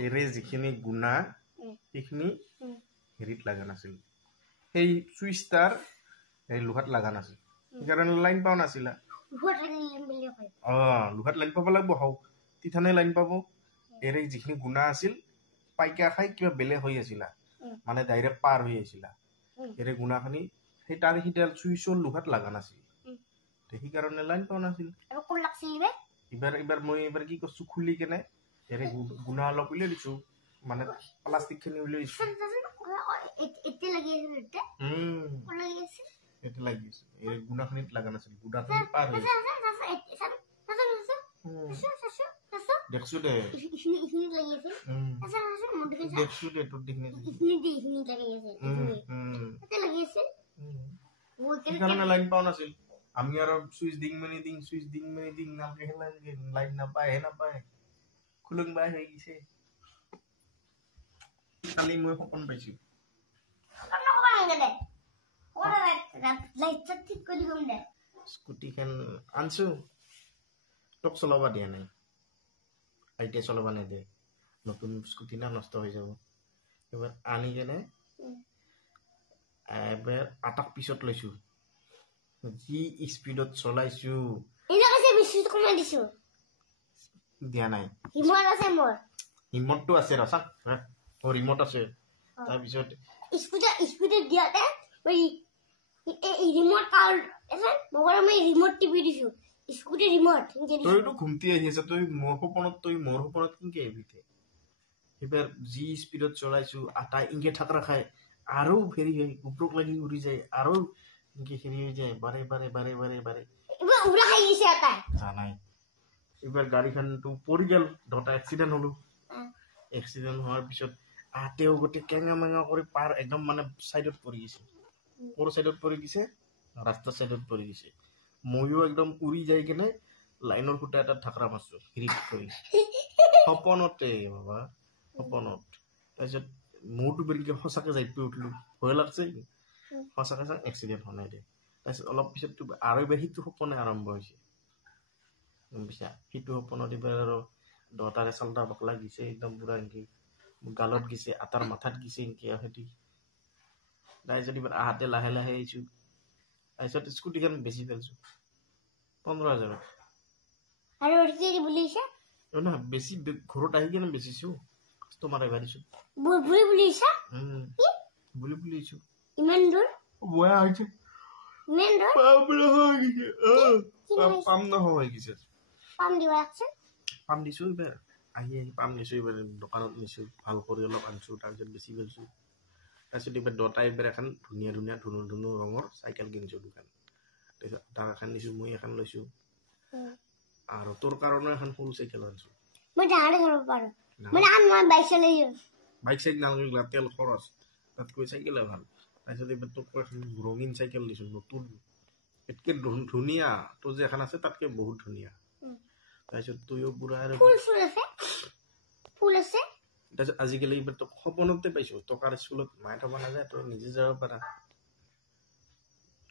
এৰে যিখিনি গুণা সেইখিনি হেৰিত লাগা নাছিল সেই সুইচটাৰ এই লোহাত লাগা নাছিল সেইকাৰণে লাইন পাও নাছিলা লোহাত লাইন পাব লাগব হাও তিথানে লাইন পাব এৰে যিখিনি গুণা আছিল পাইকা খাই কিবা বেলেগ হৈ আছিলা মানে ডাইৰেক্ট পাৰ হৈ আছিলা এৰে গুণাখিনি সেই তাৰ হিডাল সুইচৰ লোহাত লাগা নাছিল সেইকাৰণে লাইন পাও নাছিল এবাৰ মই এবাৰ কি কৰিছো খুলি কেনে এৰে গুণা অলপ উলিয়াই দিছো মানে প্লাষ্টিক খিনি উলিয়াই দিছো এতে লাগি আছে এই গুণাখিনিত লাগা নাছিল গুণাখিনি পাৰ হৈ দেখছো দে দেখছো দে তোৰ সেইকাৰণে লাইন পাও নাছিল আমি আৰু সুইচ দিং নামকে লাইন নাপায় খুলুং বাই হৈ গিছে কালি মই সপন পাইছো স্কুটি খান আনছো তোক চলাবা দিয়া নাই আইতে চলাবা নেদে নতুন স্কুটি না নষ্ট হৈ যাব এবাৰ আনি কেনে এবাৰ আটাক পিছত লৈছো যি স্পিডত চলাইছো দিয়া নাই ৰিমটটো আছে ৰচা ৰিমট আছে তাৰপিছত স্কুটাৰ দিয়াতে ৰিমট কাল ৰিমট টিপি দিছো স্কুটি ৰিমট তইতো ঘুমতি আহি আছে তই মোৰ সপনত কিনকে আহিবিতে এবাৰ যি স্পিডত চলাইছো আটা ইনকে ঠাকৰা খায় আৰু ফেৰি হৈ উপৰক লাগি উৰি যায় আৰু ইনকে ফেৰি হৈ যায় বাৰে এবাৰ উৰা খাই গিছে আটা জানাই এবাৰ গাড়ীখনটো পৰি গেল দুটা এক্সিডেন্ট হলো এক্সিডেন্ট হোৱাৰ পিছত আতেও গটে কেঙা মেঙা কৰি পাৰ একদম মানে সাইডত পৰি গিছে ওপৰ সাইডত পৰি গিছে ৰাস্তা সাইডত পৰি গিছে মইও একদম উৰি যাই কেনে লাইনৰ খুঁটা এটা ঠাকৰা মাৰছো হিৰিক কৰি সপনতে বাবা সপনত তাৰপিছত মোৰটো বেৰিকে সঁচাকে যাই পি উঠলো ভয় লাগছে সঁচাকে এক্সিডেন্ট হোৱা নাই দে তাৰপিছত অলপ পিছত আৰু এবাৰ সিটো সপনে আৰম্ভ হৈছে সিটো সপনত এবাৰ আৰু দহটাৰে চালটা বকলা গিছে একদম পুৰা এনকি গালত গিছে আটাৰ মাথাত গিছে এনকি হেতি তাৰপিছত এবাৰ আহাতে লাহে আহিছো তাৰপিছত স্কুটিখন বেছি পেলছো 15,000 আৰু কি বুলিছা না বেছি ঘৰত আহি কেনে বেচিছো কাস্টমাৰ আহিছো বুলিছা বুলিছো ইমান দূৰ বয়া হৈছে ইমান দূৰ পাম না হৈ গিছে পাম দিবা আছে পাম দিছো এবাৰ আহি পাম নিছো এবাৰ দোকানত নিছো ভাল কৰি অলপ আনছো তাৰপিছত বেছি পেলছো তাৰপিছত এবাৰ দটা এবাৰ এখন ধুনীয়া ৰঙৰ চাইকেল কিনছো দোকান তাৰপিছত তাৰ এখন নিছো মই এখন লৈছো আৰু তোৰ কাৰণে এখন ফুল চাইকেল আনছো মই ডাঙৰ কৰিব পাৰো মানে মই বাইক নালাগে তেল খৰচ তাতকৈ চাইকেলে ভাল তাৰপিছত এবাৰ তোক এখন ৰঙীন চাইকেল দিছো নতুন এতকে ধুনীয়া তোৰ যে এখন আছে তাতকে বহুত ধুনীয়া তাৰপিছত তইও পুৰা ফুল আছে তাৰপিছত আজিকালি এবাৰ তোক সপনতে পাইছো টকাৰ স্কুলত মাই থবা নাযায় তই নিজে যাব পাৰা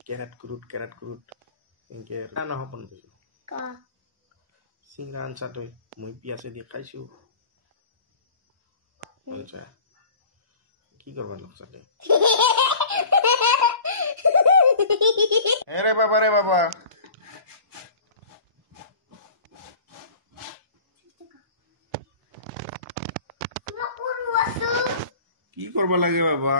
কেৰেট কুৰুট এনেকে না সপন পাইছো চিংৰা আনছা তই মই পিয়াছে দি খাইছো কি কৰবা লাগছা দে ৰে বাবা কি কৰবা লাগে বাবা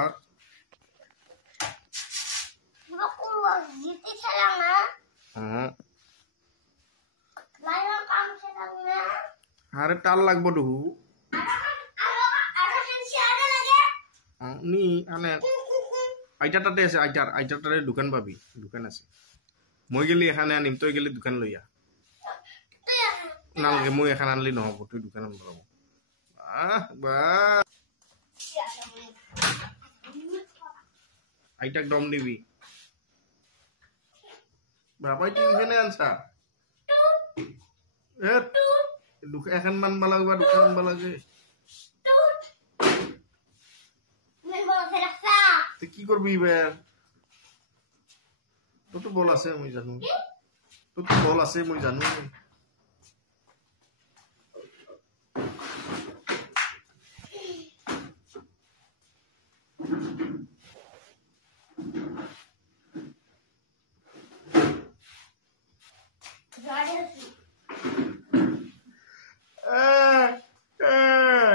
আরে তাল লাগবো দুহু নি আনে আইতার তাতে আছে আইতার তাতে দোকান পাবি দোকান আছে মই গেলি এখানে আনিম তই গেলি দোকান লইয়া নালগে মই এখান আনলি নহব তুই দোকান আনব আইতাক দম দিবি বাবাই তুই এখানে আনছা এখন মানবা লাগবা দোকান আনবা লাগে কি করবি এবার তোর তো বল আছে মই জানো তোর তো বল আছে মই জানো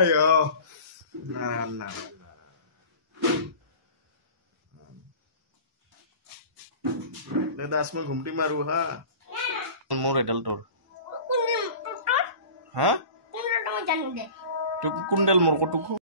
আইও না না দাস মই ঘুমটি মাৰো হা মোৰ এডাল তোৰ হা তোক কোনডাল মোৰ কটুক